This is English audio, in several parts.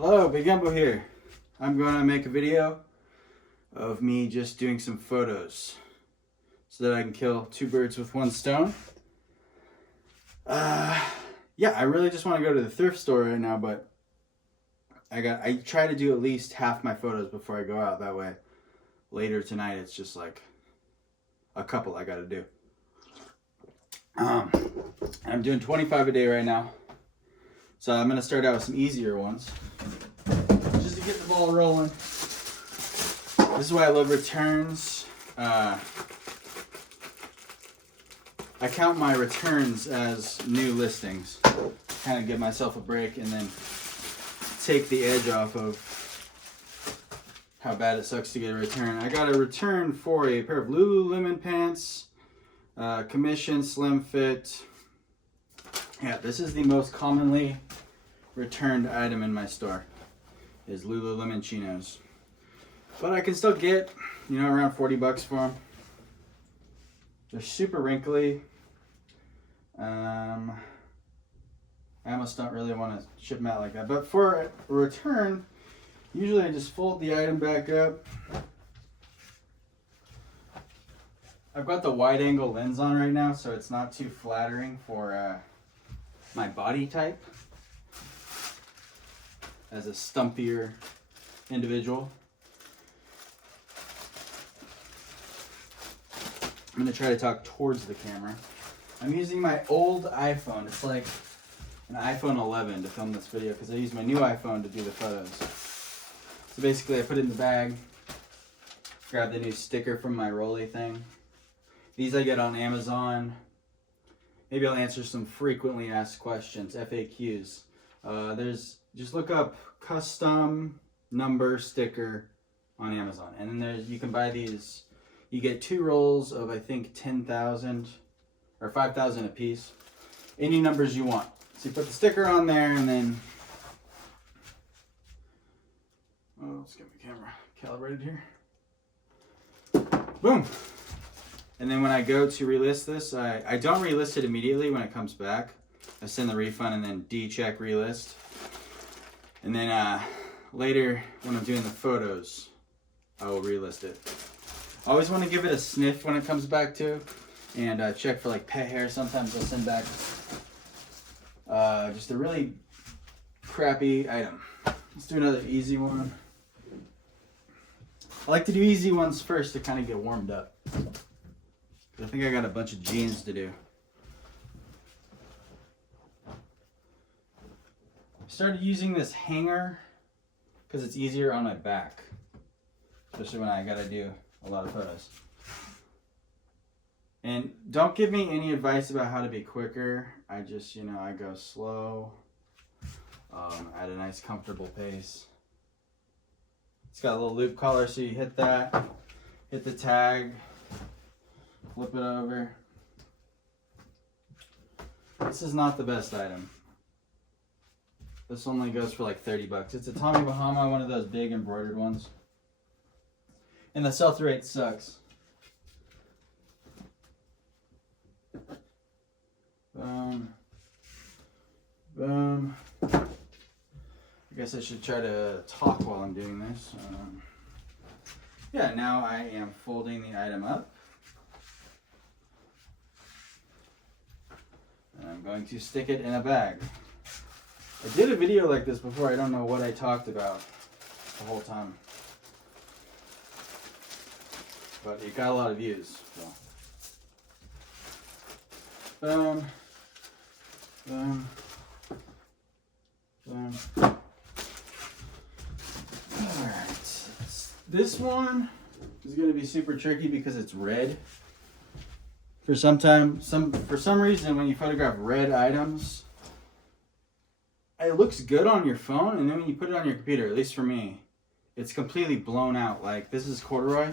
Hello, Big Gumbo here. I'm going to make a video of me just doing some photos so that I can kill two birds with one stone. Yeah, I really just want to go to the thrift store right now, but I try to do at least half my photos before I go out. That way, later tonight, it's just like a couple I got to do. I'm doing 25 a day right now. So I'm going to start out with some easier ones, just to get the ball rolling. This is why I love returns. I count my returns as new listings. Kind of give myself a break and then take the edge off of how bad it sucks to get a return. I got a return for a pair of Lululemon pants, commission, slim fit. Yeah, this is the most commonly returned item in my store, is Lululemon chinos. But I can still get, around 40 bucks for them. They're super wrinkly. I almost don't really want to ship them out like that. But for a return, usually I just fold the item back up. I've got the wide angle lens on right now, so it's not too flattering for my body type as a stumpier individual. I'm going to try to talk towards the camera. I'm using my old iPhone. It's like an iPhone 11 to film this video because I use my new iPhone to do the photos. So basically I put it in the bag, grab the new sticker from my Rolly thing. These I get on Amazon. Maybe I'll answer some frequently asked questions, FAQs. Just look up custom number sticker on Amazon. And then you can buy these. You get 2 rolls of, I think, 10,000 or 5,000 a piece. Any numbers you want. So you put the sticker on there and then, let's get my camera calibrated here. Boom. And then when I go to relist this, I don't relist it immediately when it comes back. I send the refund and then D-check relist. And then later when I'm doing the photos, I will relist it. I always want to give it a sniff when it comes back too. And check for like pet hair. Sometimes I'll send back just a really crappy item. Let's do another easy one. I like to do easy ones first to kind of get warmed up. I think I got a bunch of jeans to do. I started using this hanger because it's easier on my back, especially when I gotta do a lot of photos. And don't give me any advice about how to be quicker. I just, I go slow, at a nice comfortable pace. It's got a little loop collar, so you hit that, hit the tag, flip it over. This is not the best item. This only goes for like 30 bucks. It's a Tommy Bahama, one of those big embroidered ones. And the sell-through rate sucks. Boom. Boom. I guess I should try to talk while I'm doing this. Yeah, now I am folding the item up. And I'm going to stick it in a bag. I did a video like this before. I don't know what I talked about the whole time. But it got a lot of views. So. Boom. Boom. Boom. Alright. This one is going to be super tricky because it's red. For some reason, when you photograph red items, it looks good on your phone, and then when you put it on your computer, at least for me, it's completely blown out. Like, this is corduroy.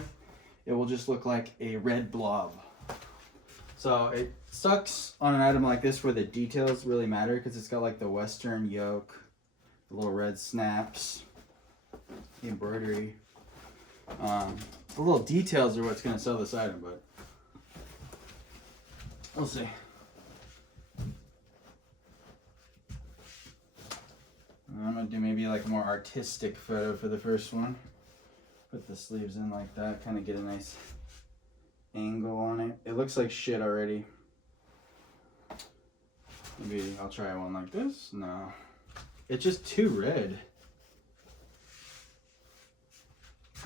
It will just look like a red blob. So it sucks on an item like this where the details really matter because it's got like the Western yoke, the little red snaps, the embroidery. The little details are what's going to sell this item, but we'll see. I'm going gonna do maybe like a more artistic photo for the first one. Put the sleeves in like that, kind of get a nice angle on it. It looks like shit already. Maybe I'll try one like this. No, it's just too red.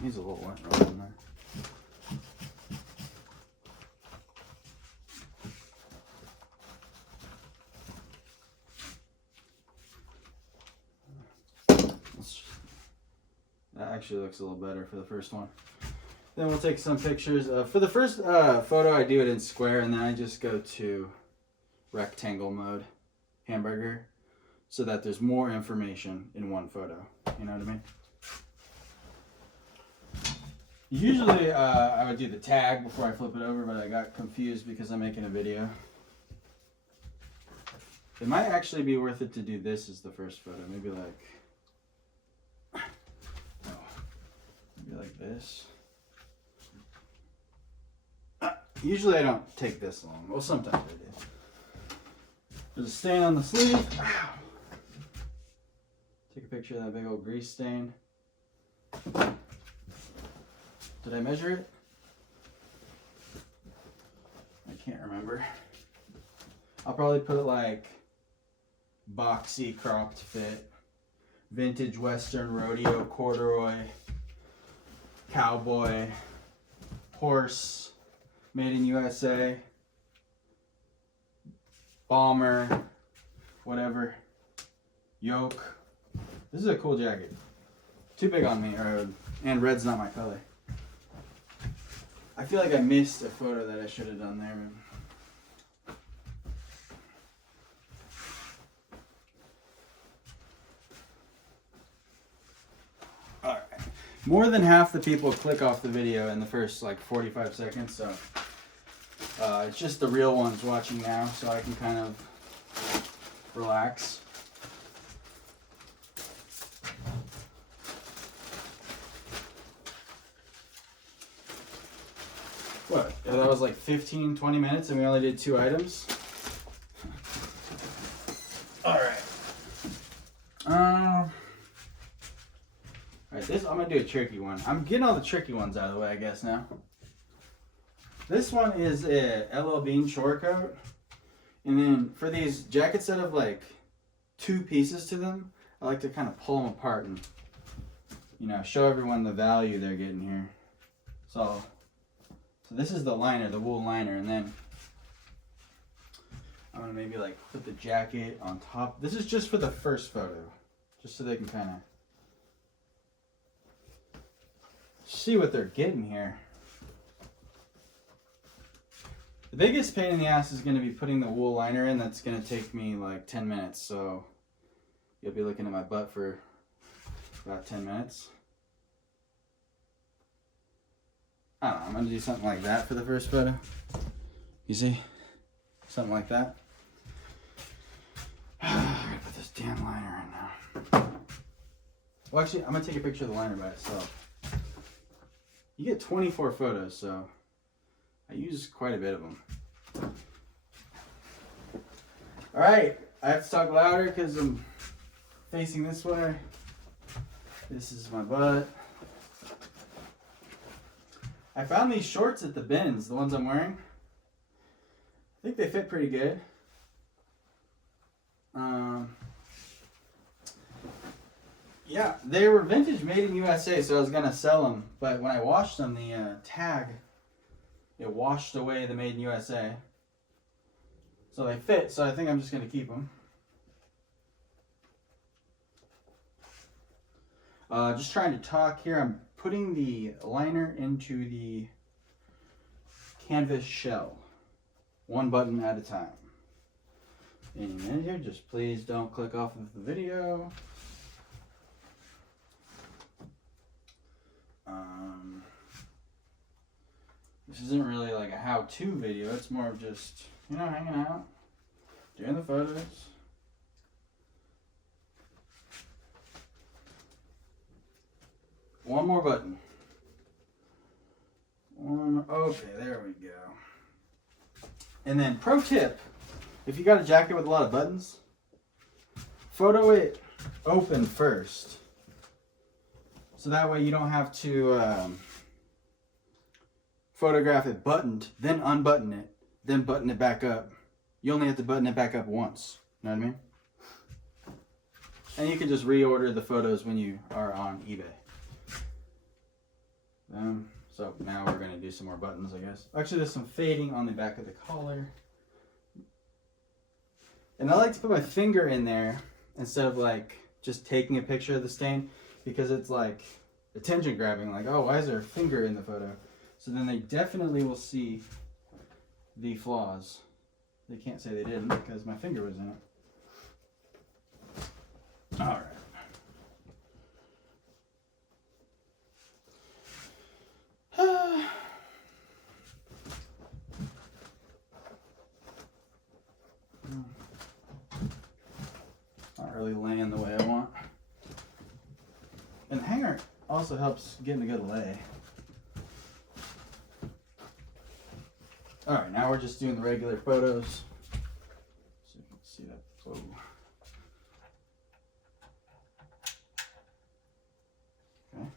Needs a little wet roll in there. That actually looks a little better for the first one. Then we'll take some pictures. For the first photo, I do it in square, and then I just go to rectangle mode, hamburger, so that there's more information in one photo. You know what I mean? Usually, I would do the tag before I flip it over, but I got confused because I'm making a video. It might actually be worth it to do this as the first photo. Maybe like, maybe like this. Usually I don't take this long. Well, sometimes I do. There's a stain on the sleeve. Ow. Take a picture of that big old grease stain. Did I measure it? I can't remember. I'll probably put it like boxy cropped fit, vintage western rodeo corduroy, cowboy, horse, made in USA, bomber, whatever, yoke. This is a cool jacket. Too big on me, and red's not my color. I feel like I missed a photo that I should have done there. Alright. More than half the people click off the video in the first like 45 seconds, so it's just the real ones watching now, so I can kind of relax. What? That was like 15, 20 minutes and we only did 2 items? Alright. Alright, this, I'm gonna do a tricky one. I'm getting all the tricky ones out of the way, I guess, now. This one is a LL Bean short coat. And then for these jackets that have like 2 pieces to them, I like to kind of pull them apart and, you know, show everyone the value they're getting here. So this is the liner, the wool liner, and then I'm gonna maybe like put the jacket on top. This is just for the first photo, just so they can kind of see what they're getting here. The biggest pain in the ass is gonna be putting the wool liner in. That's gonna take me like 10 minutes, so you'll be looking at my butt for about 10 minutes. I don't know, I'm gonna do something like that for the first photo. You see? Something like that. I gotta put this damn liner in now. Well, actually, I'm gonna take a picture of the liner by itself. You get 24 photos, so I use quite a bit of them. Alright, I have to talk louder because I'm facing this way. This is my butt. I found these shorts at the bins, the ones I'm wearing. I think they fit pretty good. Yeah, they were vintage, made in USA, so I was gonna sell them. But when I washed them, the tag, it washed away the made in USA. So they fit, so I think I'm just gonna keep them. Just trying to talk here. I'm putting the liner into the canvas shell, 1 button at a time. Any minute here, just please don't click off of the video. This isn't really like a how-to video, it's more of just, you know, hanging out, doing the photos. One more button. Okay, there we go. And then pro tip, if you got a jacket with a lot of buttons, photo it open first. So that way you don't have to photograph it buttoned, then unbutton it, then button it back up. You only have to button it back up once. You know what I mean? And you can just reorder the photos when you are on eBay. So now we're going to do some more buttons, I guess. Actually, there's some fading on the back of the collar. And I like to put my finger in there instead of like just taking a picture of the stain, because it's like attention grabbing. Like, oh, why is there a finger in the photo? So then they definitely will see the flaws. They can't say they didn't because my finger was in it. All right. Not really laying the way I want. And the hanger also helps getting a good lay. All right, now we're just doing the regular photos. So you can see that. Whoa. Okay.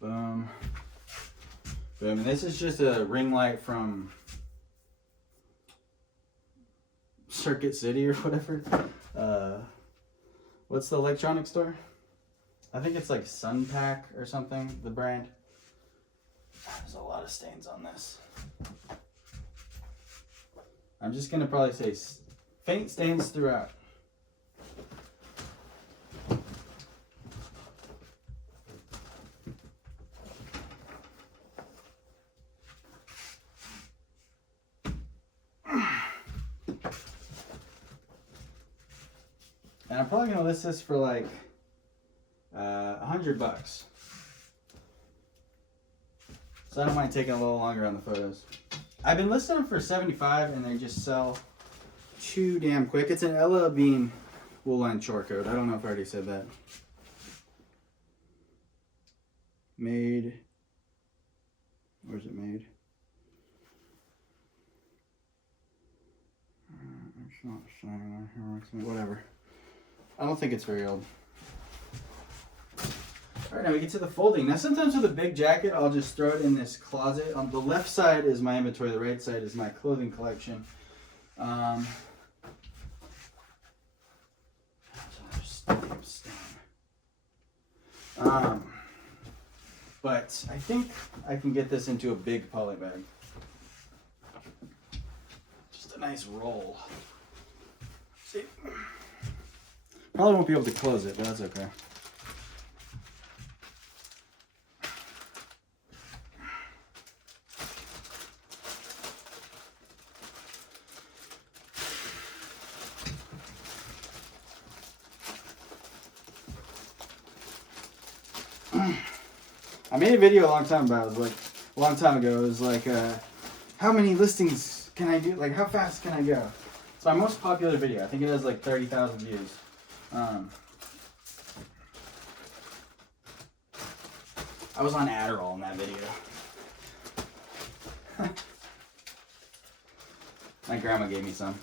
Boom. Boom. And this is just a ring light from Circuit City or whatever. What's the electronic store? I think it's like Sunpack or something, the brand. There's a lot of stains on this. I'm just gonna probably say faint stains throughout. And I'm probably gonna list this for like $100. So I don't mind taking a little longer on the photos. I've been listing them for $75 and they just sell too damn quick. It's an Ella Bean wool line short coat. I don't know if I already said that. Made. Where's it made? It's not showing there. Whatever. I don't think it's very old. Alright, now we get to the folding. Now sometimes with a big jacket, I'll just throw it in this closet. On the left side is my inventory, the right side is my clothing collection. But I think I can get this into a big poly bag. Just a nice roll. See? Probably won't be able to close it, but that's okay. I made a video a long time ago. It was like, how many listings can I do? Like, how fast can I go? It's my most popular video. I think it has like 30,000 views. I was on Adderall in that video. My grandma gave me some.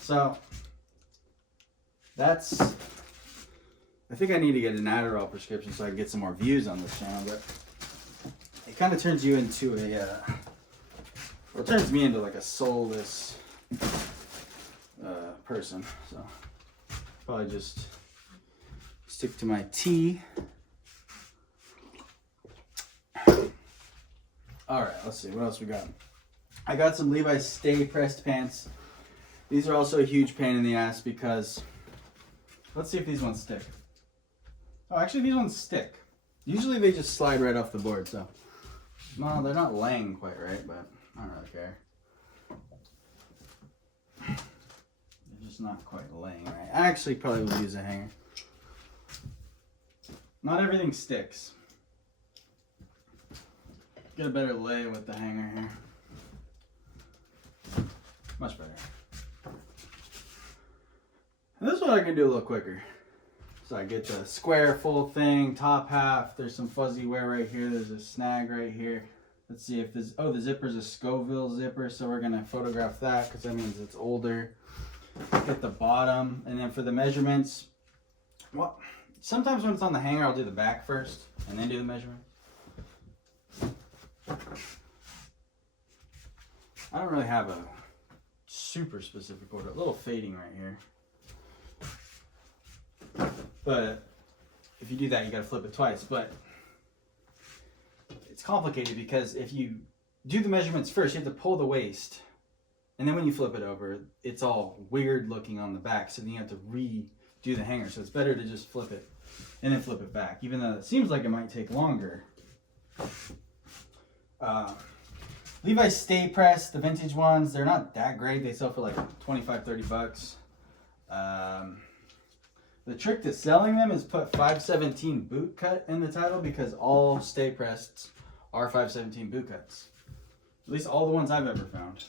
So, that's... I think I need to get an Adderall prescription so I can get some more views on this channel, but it kind of turns you into or turns me into like a soulless person. So probably just stick to my tea. All right, let's see what else we got. I got some Levi Stay Pressed pants. These are also a huge pain in the ass because let's see if these ones stick. Oh, actually, these ones stick. Usually they just slide right off the board, so. No, they're not laying quite right, but I don't really care. They're just not quite laying right. I actually probably will use a hanger. Not everything sticks. Get a better lay with the hanger here. Much better. And this one I can do a little quicker. So I get the square full thing, top half. There's some fuzzy wear right here. There's a snag right here. Let's see if this, oh, the zipper's a Scoville zipper. So we're gonna photograph that because that means it's older. Get the bottom. And then for the measurements, Well, sometimes when it's on the hanger, I'll do the back first and then do the measurement. I don't really have a super specific order. A little fading right here. But if you do that, you gotta flip it twice. But it's complicated because if you do the measurements first, you have to pull the waist. And then when you flip it over, it's all weird looking on the back. So then you have to redo the hanger. So it's better to just flip it and then flip it back. Even though it seems like it might take longer. Levi's Stay Press, the vintage ones, they're not that great. They sell for like 25, 30 bucks. The trick to selling them is put 517 boot cut in the title because all Stay Pressed are 517 boot cuts. At least all the ones I've ever found.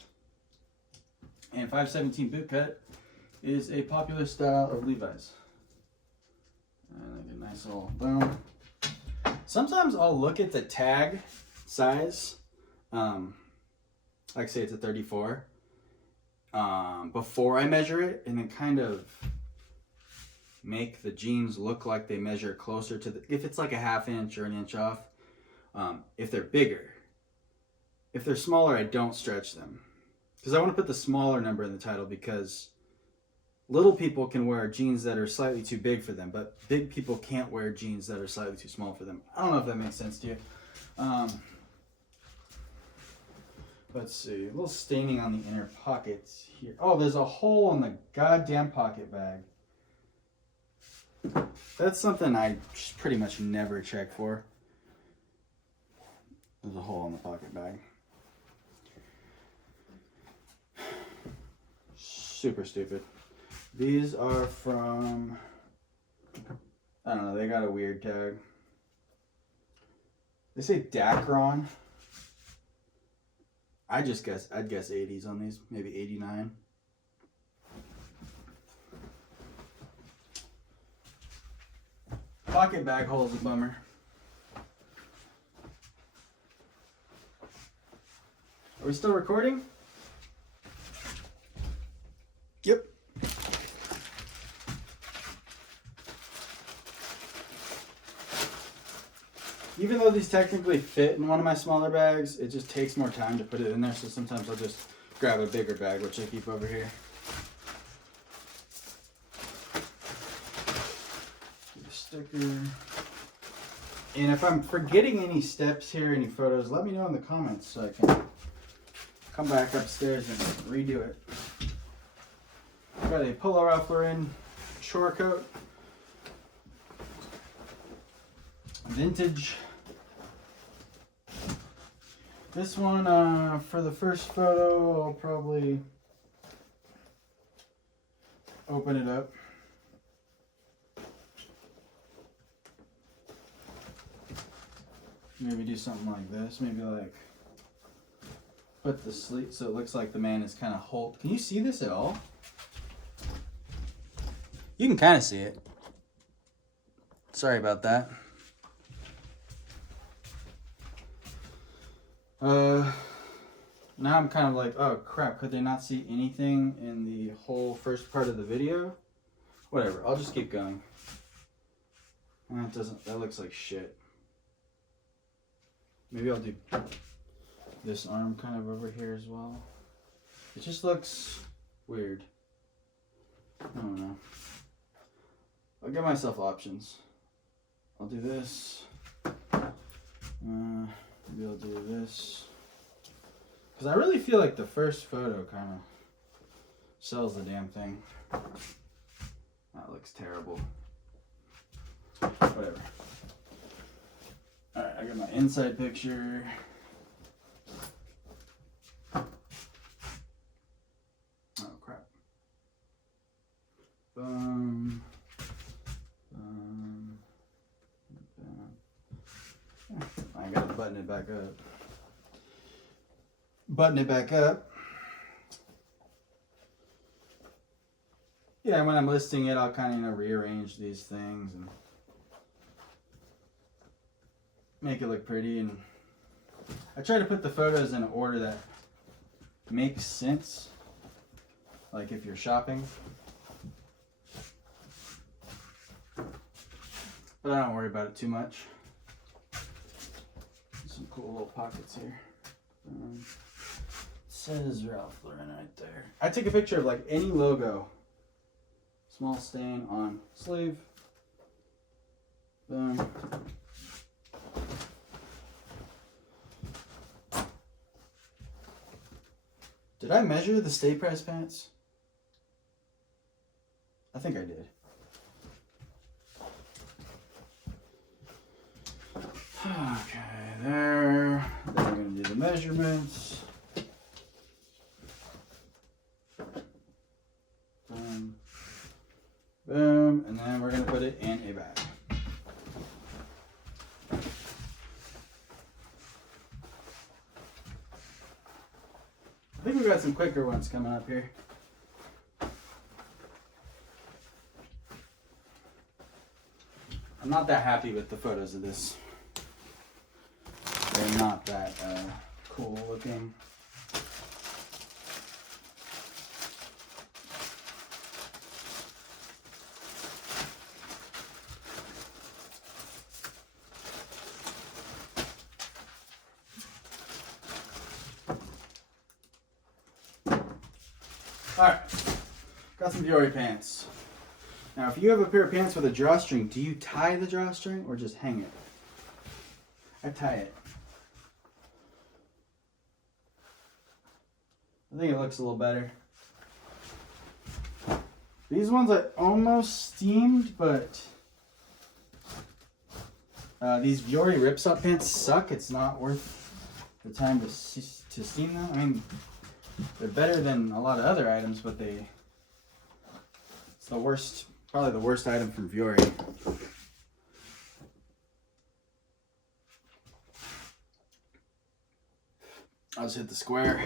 And 517 boot cut is a popular style of Levi's. And I get a nice little boom. Sometimes I'll look at the tag size. Like say it's a 34. Before I measure it, and then kind of make the jeans look like they measure closer to the, if it's like a ½ inch or an inch off, if they're bigger. If they're smaller, I don't stretch them. Because I want to put the smaller number in the title because little people can wear jeans that are slightly too big for them, but big people can't wear jeans that are slightly too small for them. I don't know if that makes sense to you. Let's see, a little staining on the inner pockets here. Oh, there's a hole in the goddamn pocket bag. That's something I just pretty much never check for. There's a hole in the pocket bag. Super stupid. These are from, I don't know, they got a weird tag. They say Dacron. I'd guess 80s on these, maybe 89. Pocket bag hole is a bummer. Are we still recording? Yep. Even though these technically fit in one of my smaller bags, it just takes more time to put it in there, so sometimes I'll just grab a bigger bag, which I keep over here. Get a sticker. And if I'm forgetting any steps here, any photos, let me know in the comments so I can come back upstairs and redo it. Got a Polo Ralph Lauren shore coat. Vintage. This one, for the first photo, I'll probably open it up. Maybe do something like this. Maybe like put the sleeve so it looks like the man is kind of hold. Can you see this at all? You can kind of see it. Sorry about that. Now I'm kind of like, oh crap, could they not see anything in the whole first part of the video? Whatever, I'll just keep going. That looks like shit. Maybe I'll do this arm kind of over here as well. It just looks weird. I don't know. I'll give myself options. I'll do this. Maybe I'll do this. Because I really feel like the first photo kind of sells the damn thing. That looks terrible. Whatever. Alright, I got my inside picture. Oh crap. Boom. I gotta button it back up. Button it back up. Yeah, when I'm listing it, I'll kind of rearrange these things and make it look pretty. And I try to put the photos in an order that makes sense. Like if you're shopping. but I don't worry about it too much. Some cool little pockets here. It says Ralph Lauren right there. I took a picture of like any logo. Small stain on sleeve. Boom. Did I measure the stay press pants? I think I did. Okay, there. Then we're going to do the measurements. Boom. Boom. And then we're going to put it in a bag. I think we've got some quicker ones coming up here. I'm not that happy with the photos of this. They're not that cool looking. Alright, got some Dior pants. Now if you have a pair of pants with a drawstring, do you tie the drawstring or just hang it? I tie it. I think it looks a little better. These ones I almost steamed, but these Dior ripstop pants suck. It's not worth the time to steam them. I mean, they're better than a lot of other items, but it's the worst, probably the worst item from Vuori. I'll just hit the square.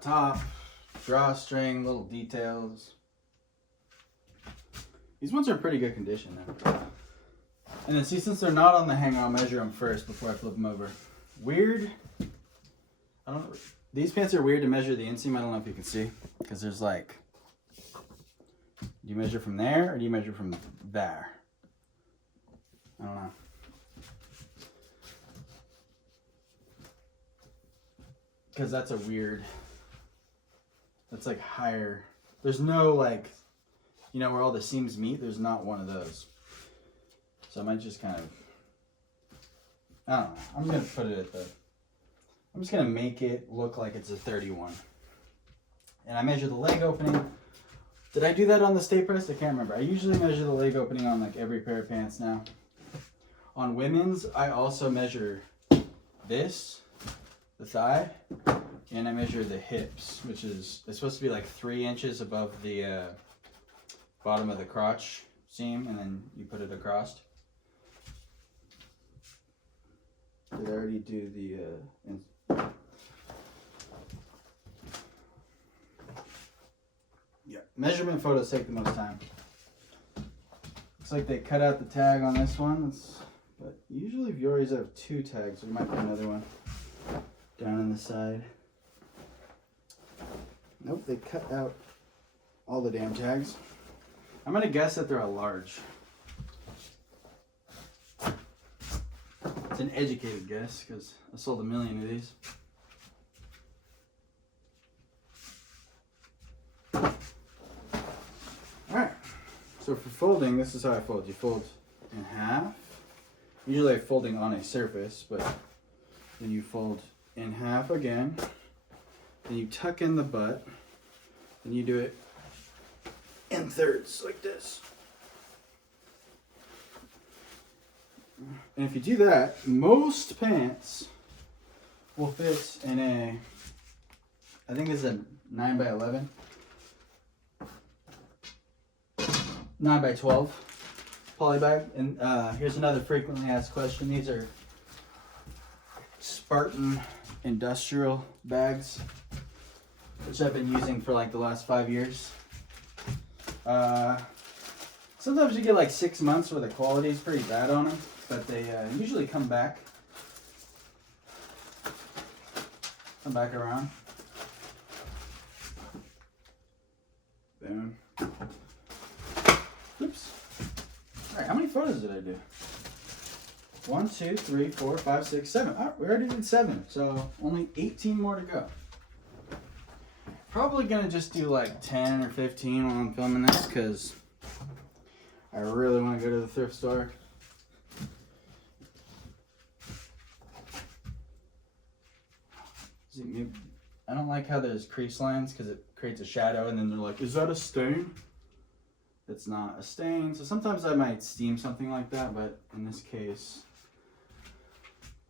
Top, drawstring, little details. These ones are in pretty good condition now. And then see, since they're not on the hanger, I'll measure them first before I flip them over. Weird. I don't know. These pants are weird to measure the inseam. I don't know if you can see, because there's like, do you measure from there or do you measure from there? I don't know. Because that's a weird, that's like higher. There's no like, you know, where all the seams meet. There's not one of those. So I might just kind of, I don't know. I'm going to put it at the, I'm just going to make it look like it's a 31. And I measure the leg opening. Did I do that on the stay press? I can't remember. I usually measure the leg opening on like every pair of pants now. On women's, I also measure this, the thigh, and I measure the hips, which is, it's supposed to be like 3 inches above the bottom of the crotch seam, and then you put it across. Did I already do the yeah, measurement photos take the most time. Looks like they cut out the tag on this one, but usually Vuori's have 2 tags. There might be another one down on the side. Nope, they cut out all the damn tags. I'm gonna guess that they're a large. It's an educated guess because I sold 1 million of these. Alright, so for folding, this is how I fold. You fold in half. Usually I'm folding on a surface, but then you fold in half again. Then you tuck in the butt. Then you do it in thirds like this. And if you do that, most pants will fit in a, I think it's a 9x11, 9x12 poly bag. And here's another frequently asked question. These are Spartan industrial bags, which I've been using for like the last 5 years. Sometimes you get like 6 months where the quality is pretty bad on them, but they usually come back around. Boom. many photos did I do? 1, 2, 3, 4, 5, 6, 7. Oh, we already did 7, so only 18 more to go. Probably gonna just do like 10 or 15 while I'm filming this because I really want to go to the thrift store. I don't like how there's crease lines because it creates a shadow, and then they're like, is that a stain? It's not a stain. So sometimes I might steam something like that, but in this case,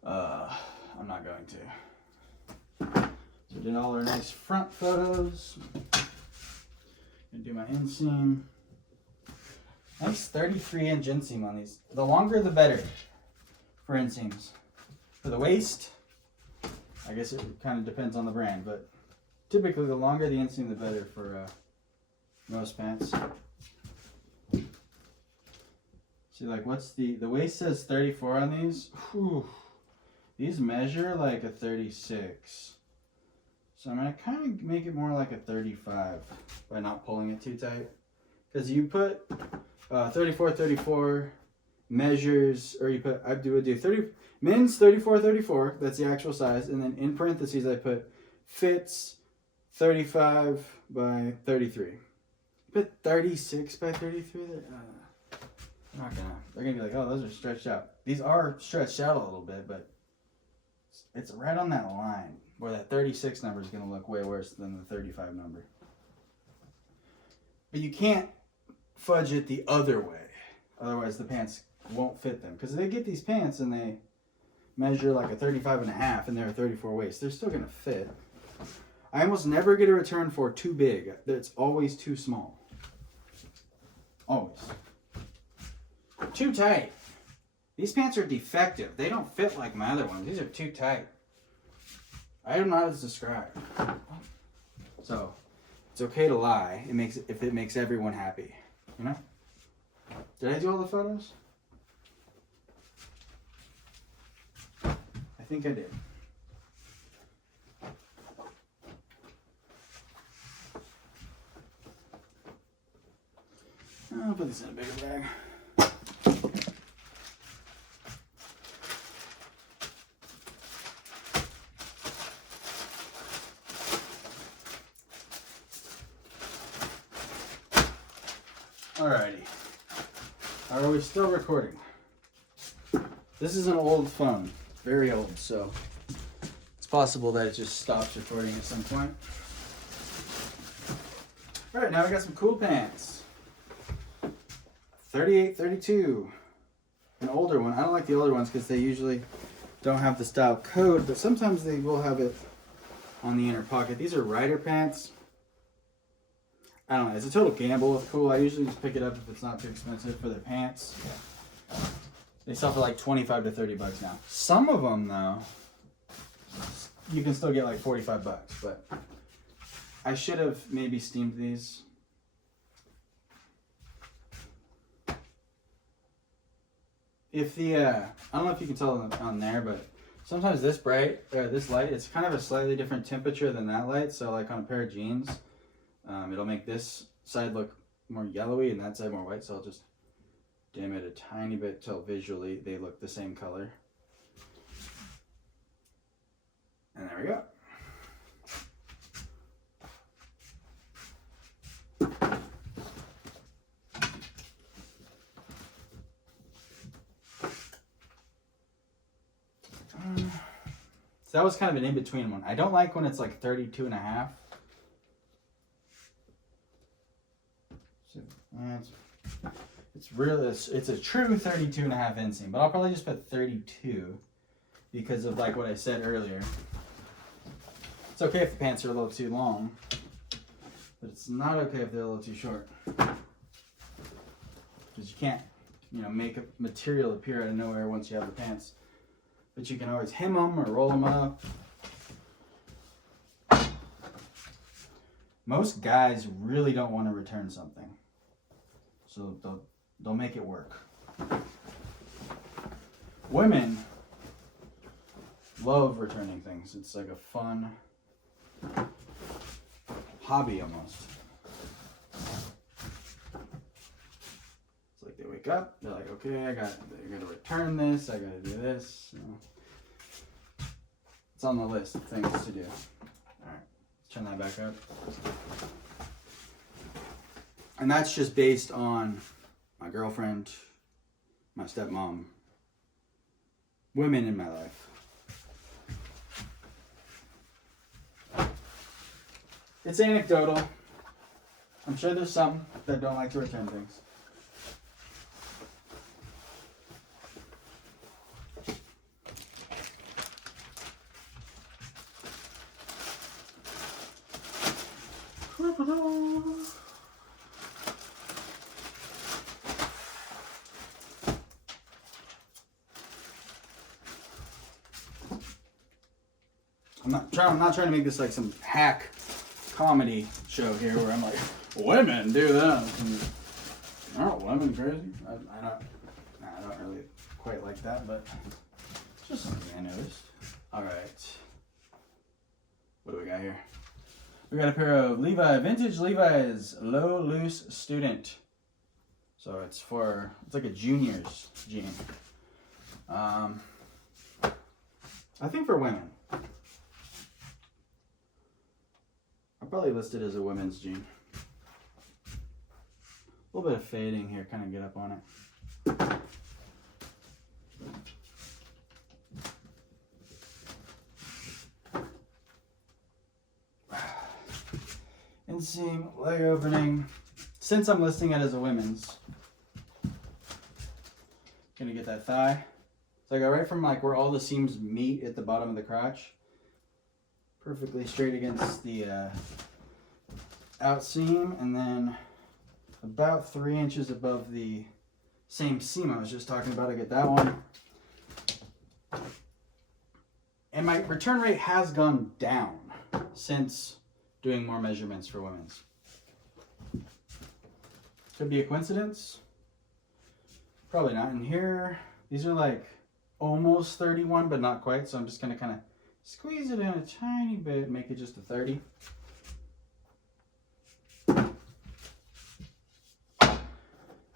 I'm not going to. So we did all our nice front photos. Gonna do my inseam. Nice 33-inch inseam on these. The longer the better for inseams. For the waist, I guess it kind of depends on the brand, but typically the longer the inseam, the better for most pants. See, like, what's the waist says 34 on these. Whew. These measure like a 36. So I'm going to kind of make it more like a 35 by not pulling it too tight. Because you put 34, 34 measures, or you put, I would do 30, men's 34, 34, that's the actual size. And then in parentheses, I put fits 35 by 33. Put 36 by 33 there. They're gonna be like, oh, those are stretched out. These are stretched out a little bit, but it's right on that line where that 36 number is gonna look way worse than the 35 number. But you can't fudge it the other way, otherwise the pants won't fit them. Because they get these pants and they measure like a 35 and a half and they're a 34 waist, they're still gonna fit. I almost never get a return for too big. It's always too small. Always. Too tight. These pants are defective. They don't fit like my other ones. These are too tight. I don't know how to describe. So, it's okay to lie. If it makes everyone happy. You know? Did I do all the photos? I think I did. I'll put this in a bigger bag. Alrighty. Are we still recording? This is an old phone. Very old, so it's possible that it just stops recording at some point. Alright, now we got some cool pants. 38, 32. An older one. I don't like the older ones because they usually don't have the style code, but sometimes they will have it on the inner pocket. These are rider pants. I don't know. It's a total gamble with cool. I usually just pick it up if it's not too expensive for their pants. They sell for like 25 to 30 bucks now. Some of them, though, you can still get like 45 bucks, but I should have maybe steamed these. If the, I don't know if you can tell on there, but sometimes this this light, it's kind of a slightly different temperature than that light. So like on a pair of jeans, it'll make this side look more yellowy and that side more white. So I'll just dim it a tiny bit till visually they look the same color. And there we go. So that was kind of an in-between one. I don't like when it's like 32 and a half. So, it's a true 32 and a half inseam, but I'll probably just put 32 because of like what I said earlier. It's okay if the pants are a little too long, but it's not okay if they're a little too short. Because you can't, make a material appear out of nowhere once you have the pants. But you can always hem them or roll them up. Most guys really don't want to return something, so they'll make it work. Women love returning things. It's like a fun hobby almost. It's like they wake wake up, they're like, okay, I gotta return this, I gotta do this. You know. It's on the list of things to do. All right, let's turn that back up. And that's just based on my girlfriend, my stepmom, women in my life. It's anecdotal. I'm sure there's some that don't like to return things. I'm not trying to make this like some hack comedy show here where I'm like, women do that. Aren't women crazy? I don't really quite like that, but it's just something I noticed. All right. What do we got here? We got a pair of vintage Levi's low loose student. So it's like a junior's jean. I think for women. I'll probably list it as a women's jean. A little bit of fading here, kind of get up on it. Inseam, leg opening. Since I'm listing it as a women's, gonna get that thigh. So I got right from like where all the seams meet at the bottom of the crotch, perfectly straight against the out seam, and then about 3 inches above the same seam I was just talking about. I get that one. And my return rate has gone down since doing more measurements for women's. Could be a coincidence. Probably not. In here, these are like almost 31, but not quite. So I'm just going to kind of squeeze it in a tiny bit, make it just a 30.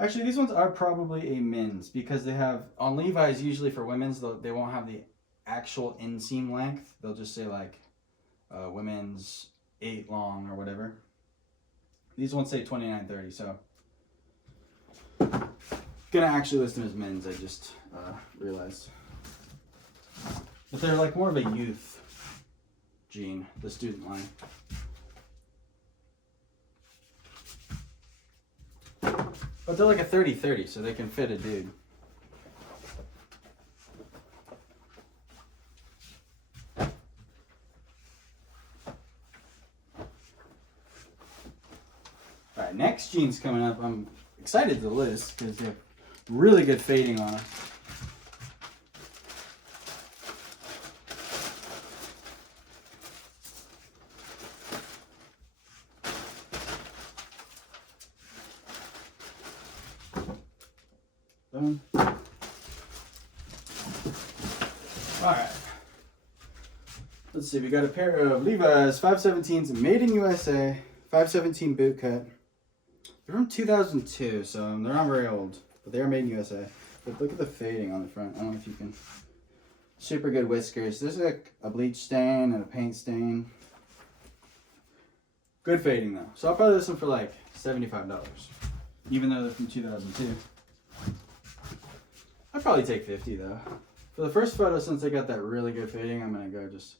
Actually, these ones are probably a men's because they have, on Levi's, usually for women's, they won't have the actual inseam length. They'll just say like women's 8 long or whatever. These ones say 29-30, so gonna actually list them as men's, I just realized. But they're like more of a youth jean, the student line. But they're like a 30-30, so they can fit a dude. Alright, next jean's coming up. I'm excited to list because they have really good fading on it. Boom. Alright. Let's see, we got a pair of Levi's 517s made in USA, 517 boot cut. They're from 2002, so they're not very old, but they are made in USA. But look at the fading on the front. I don't know if you can. Super good whiskers. There's a bleach stain and a paint stain. Good fading though. So I'll probably list them for like $75, even though they're from 2002. I'd probably take 50 though. For the first photo, since I got that really good fading, I'm gonna go just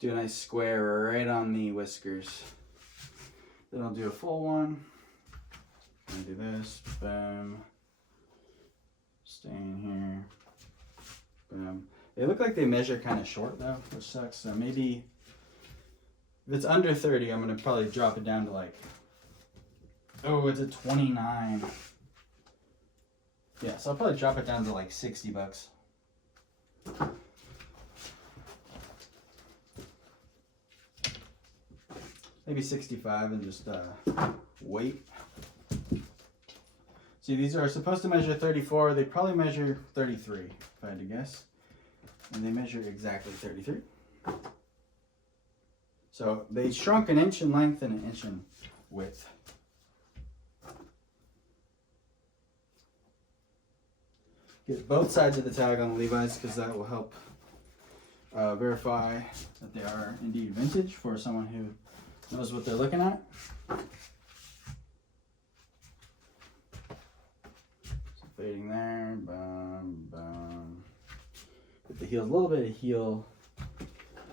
do a nice square right on the whiskers. Then I'll do a full one. I'm gonna do this, boom. Stain here, boom. They look like they measure kind of short though, which sucks. So maybe if it's under 30, I'm gonna probably drop it down to like, oh, it's a 29. Yeah, so I'll probably drop it down to like $60. Maybe 65 and just wait. See, these are supposed to measure 34. They probably measure 33, if I had to guess. And they measure exactly 33. So they shrunk an inch in length and an inch in width. get both sides of the tag on the Levi's because that will help verify that they are indeed vintage for someone who knows what they're looking at. So fading there, boom, boom. Get the heels, a little bit of heel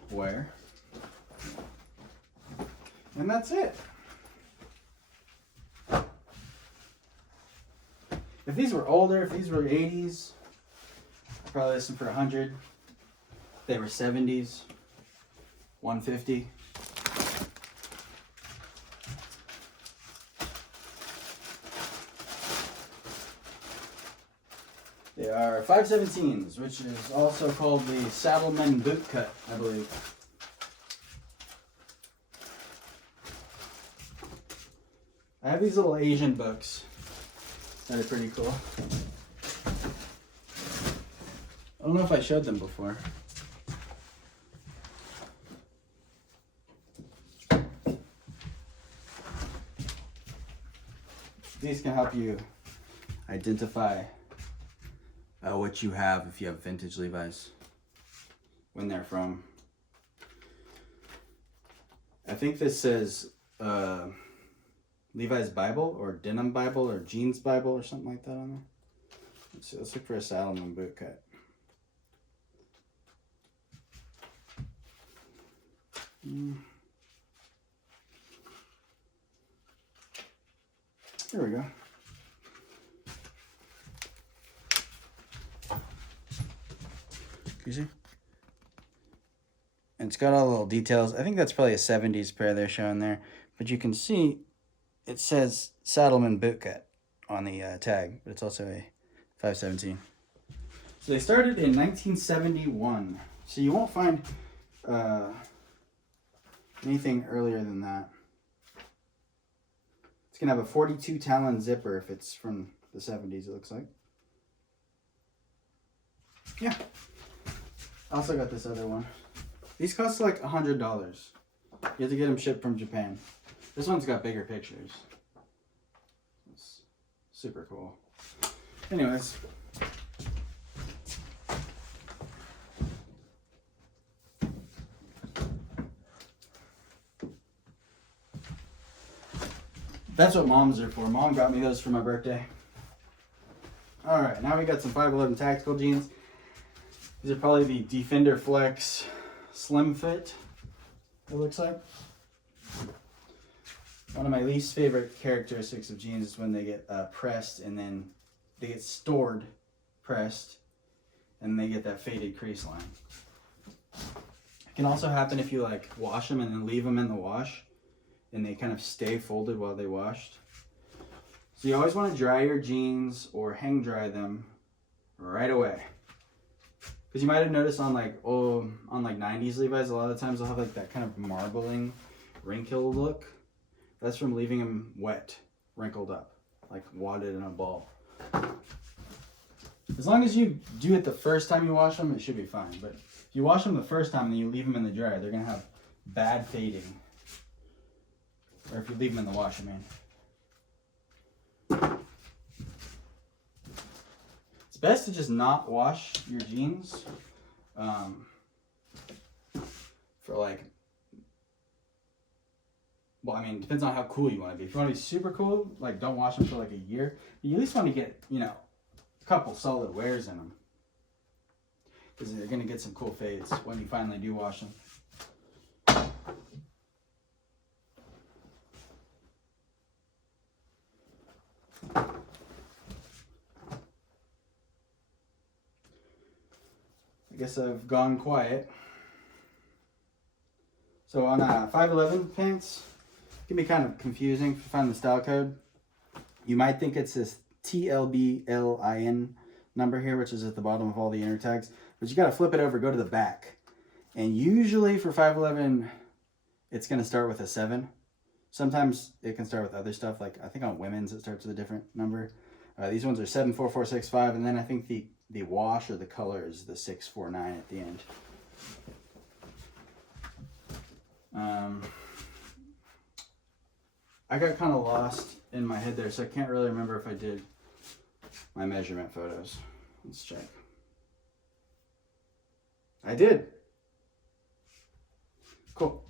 wear. And that's it. If these were older, if these were 80s, I'd probably list them for 100. If they were 70s, 150. They are 517s, which is also called the Saddleman boot cut, I believe. I have these little Asian books that are pretty cool. I don't know if I showed them before. These can help you identify what you have if you have vintage Levi's, when they're from. I think this says Levi's Bible or Denim Bible or Jeans Bible or something like that on there. Let's see, let's look for a Saddleman boot cut. Here we go. You see? And it's got all the little details. I think that's probably a 70s pair they're showing there. But you can see it says Saddleman boot cut on the tag, but it's also a 517. So they started in 1971. So you won't find anything earlier than that. It's going to have a 42 talon zipper if it's from the 70s, it looks like. Yeah. I also got this other one. These cost like $100. You have to get them shipped from Japan. This one's got bigger pictures. It's super cool. Anyways. That's what moms are for. Mom got me those for my birthday. Alright, now we got some 511 tactical jeans. These are probably the Defender Flex Slim Fit, it looks like. One of my least favorite characteristics of jeans is when they get pressed and then they get stored pressed and they get that faded crease line. It can also happen if you like wash them and then leave them in the wash and they kind of stay folded while they washed. So you always want to dry your jeans or hang dry them right away. Because you might have noticed on like 90s Levi's, a lot of the times they'll have like that kind of marbling wrinkle look. That's from leaving them wet, wrinkled up, like wadded in a ball. As long as you do it the first time you wash them, it should be fine. But if you wash them the first time and you leave them in the dryer, they're gonna have bad fading. Or if you leave them in the wash, I mean. It's best to just not wash your jeans for like, well, I mean, it depends on how cool you want to be. If you want to be super cool, like don't wash them for like a year. But you at least want to get, you know, a couple solid wears in them. Because they're going to get some cool fades when you finally do wash them. I guess I've gone quiet. So on 511 pants, it can be kind of confusing if you find the style code. You might think it's this TLBLIN number here, which is at the bottom of all the inner tags, but you got to flip it over, go to the back. And usually for 511, it's going to start with a 7. Sometimes it can start with other stuff, like I think on women's it starts with a different number. These ones are 74465, and then I think the wash or the color is the 649 at the end. I got kind of lost in my head there, so I can't really remember if I did my measurement photos. Let's check. I did. Cool.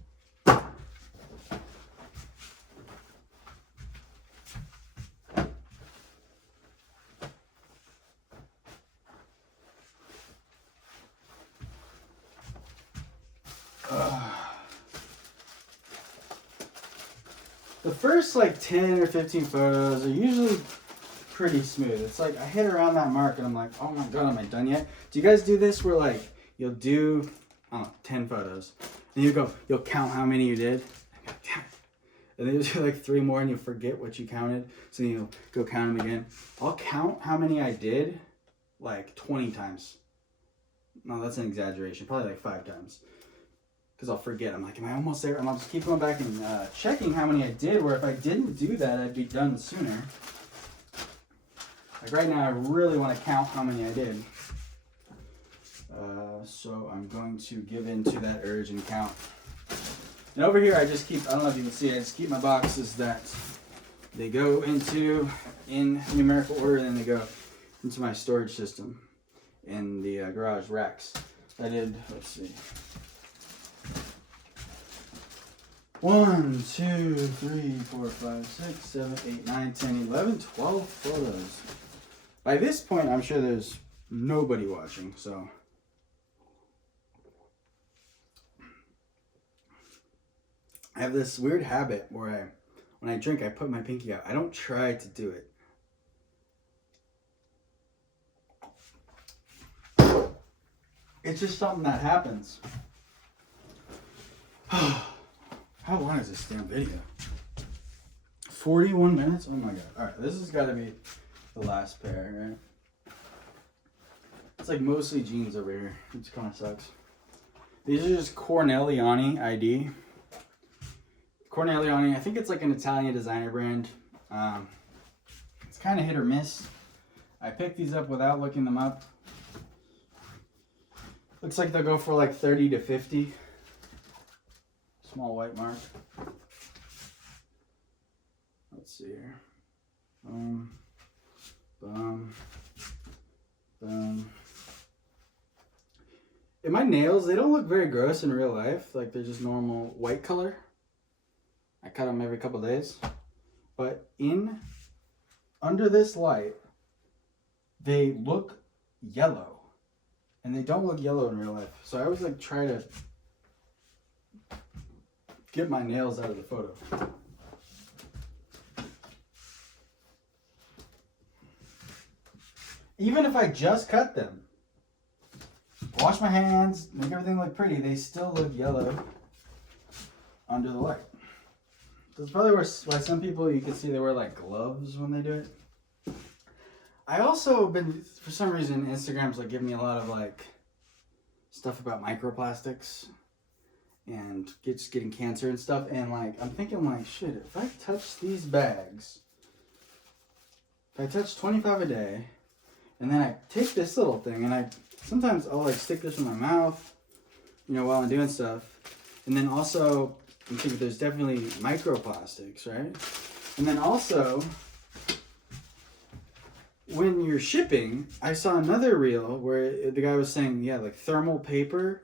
The first like 10 or 15 photos are usually pretty smooth. It's like I hit around that mark and I'm like, oh my god, am I done yet? Do you guys do this where like you'll do, I don't know, 10 photos and you'll count how many you did, and then you'll do like 3 more and you'll forget what you counted, so you'll go count them again. I'll count how many I did like 20 times. No, that's an exaggeration, probably like 5 times. Because I'll forget. I'm like, am I almost there? And I'll just keep going back and checking how many I did, where if I didn't do that, I'd be done sooner. Like right now, I really want to count how many I did. So I'm going to give in to that urge and count. And over here, I just keep, I don't know if you can see, I just keep my boxes that they go into in numerical order, and then they go into my storage system in the garage racks. I did, let's see. 1, 2, 3, 4, 5, 6, 7, 8, 9, 10, 11, 12 photos. By this point, I'm sure there's nobody watching, so. I have this weird habit where when I drink, I put my pinky out. I don't try to do it. It's just something that happens. How long is this damn video? 41 minutes? Oh my god. Alright, this has got to be the last pair, right? It's like mostly jeans over here, which kind of sucks. These are just Corneliani ID. Corneliani, I think it's like an Italian designer brand. It's kind of hit or miss. I picked these up without looking them up. Looks like they'll go for like 30 to 50. Small white mark. Let's see here. Boom. Boom. Boom. And my nails, they don't look very gross in real life. Like they're just normal white color. I cut them every couple days. But under this light, they look yellow. And they don't look yellow in real life. So I always like try to get my nails out of the photo. Even if I just cut them, wash my hands, make everything look pretty, they still look yellow under the light. That's probably why some people, you can see they wear like gloves when they do it. I also been, for some reason, Instagram's like giving me a lot of like stuff about microplastics and just getting cancer and stuff, and like I'm thinking like, shit, if I touch these bags, if I touch 25 a day, and then I take this little thing and sometimes I'll like stick this in my mouth, you know, while I'm doing stuff, and then also I'm thinking there's definitely microplastics, right? And then also when you're shipping, I saw another reel where the guy was saying, yeah, like thermal paper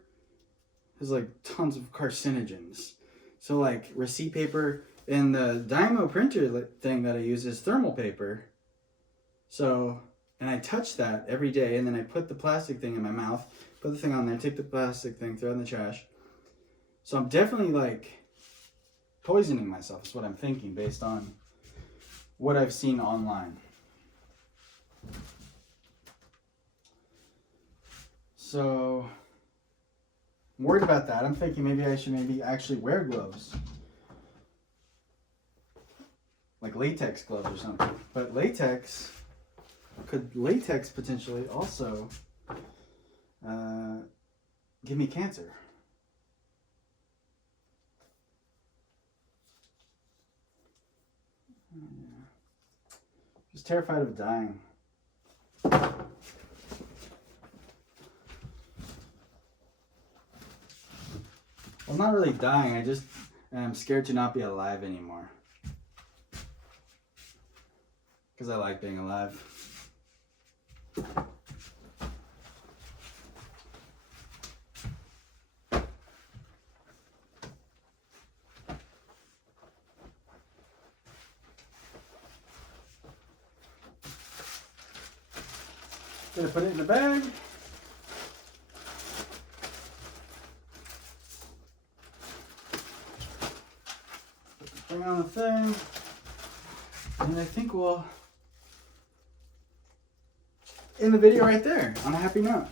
has like tons of carcinogens. So like receipt paper, and the Dymo printer thing that I use is thermal paper. So, and I touch that every day, and then I put the plastic thing in my mouth, put the thing on there, take the plastic thing, throw it in the trash. So I'm definitely like poisoning myself is what I'm thinking based on what I've seen online. So I'm worried about that. I'm thinking maybe I should actually wear gloves. Like latex gloves or something. But could latex potentially also give me cancer? Just terrified of dying. Well, not really dying, I just am scared to not be alive anymore. Because I like being alive. Gonna put it in the bag. Bring on the thing. And I think we'll end the video right there on a happy note.